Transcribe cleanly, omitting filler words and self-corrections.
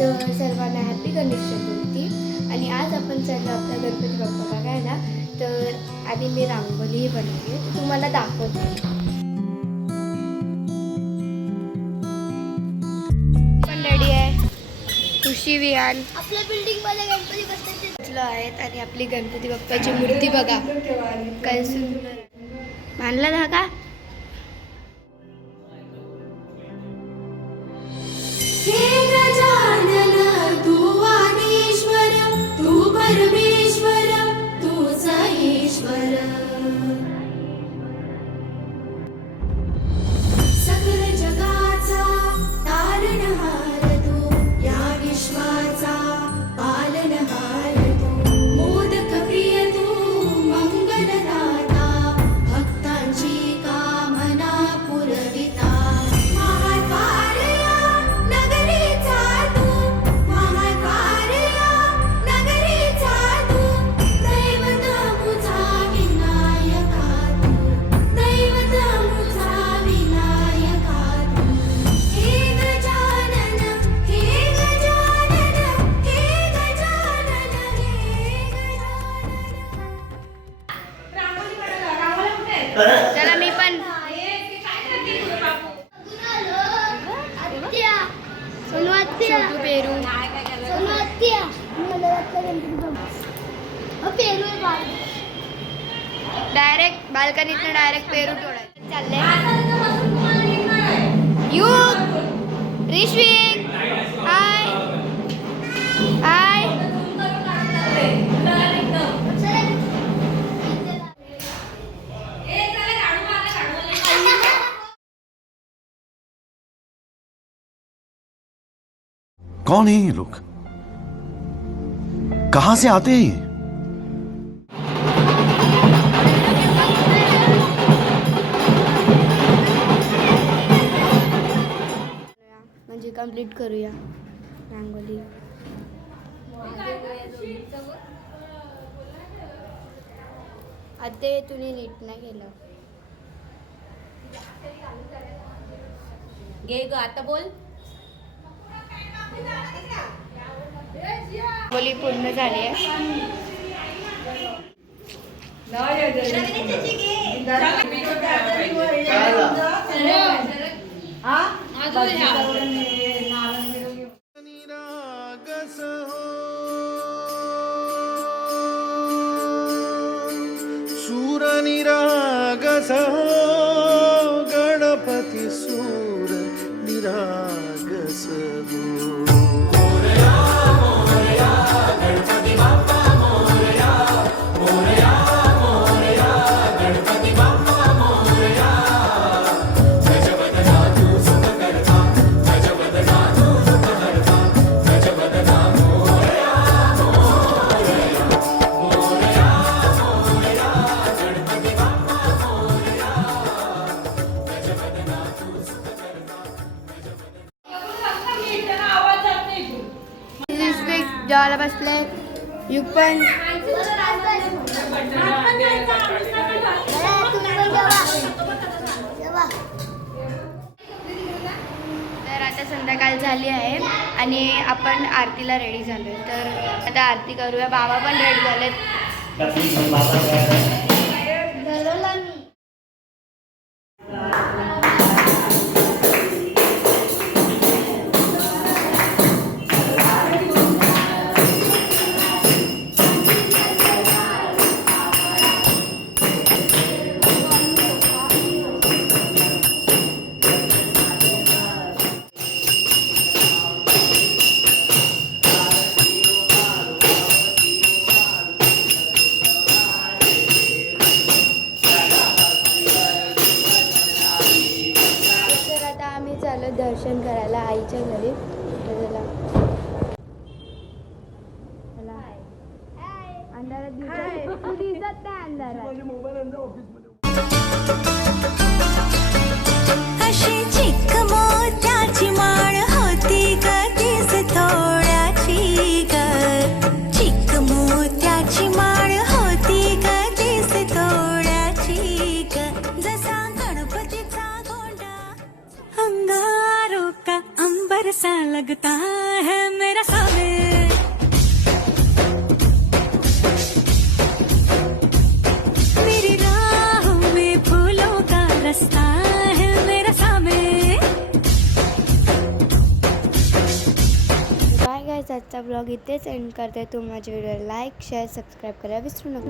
तर सर्वांना हॅपी गणेश चतुर्थी. आणि आज आपण चाललो आपला गणपती बाप्पा बघायला. तर आधी मी रांगोळी बनवली तुम्हाला दाखवते. पण रेडी आहे. खुशी विहान आपल्या बिल्डिंग मध्ये गणपती बसले आहेत आणि आपली गणपती बाप्पाची मूर्ती बघा काय सुंदर मानला धागा. चला मी पण छोटू पेरू डायरेक्ट बाल्कनीतनं डायरेक्ट पेरू तोडायचं चाललंय. यू रिश्विक हाय हाय. कौन है ये लोग? कहां से आते हैं ये? म्हणजे कंप्लीट करूया रांगोळी. आता तुम्ही नीट नाही केलं. घे ग आता बोल. रांगोळी पूर्ण झाली आहे. सूर निरागस गणपती सूर निरागस जेवायला बसले. यू पण तर आता संध्याकाळ झाली आहे आणि आपण आरतीला रेडी झालोय. तर आता आरती करूया. बाबा पण रेडी झालेत. दर्शन करायला आईच्या घरी. अंधारात दिसत नाही. अंधारात अशी चिक मोत्याची माळ होती ग तीच थोड्याची ग. चिक मोत्याची माळ होती ग तीच थोड्याची ग. जसा गणपतीचा गोंडा अंगारो का अंबर सा लगता है मेरा आजचा ब्लॉग इथेच एंड करते. तुम्ही माझ्या व्हिडिओला लाईक शेअर सबस्क्राईब करायला विसरू नका.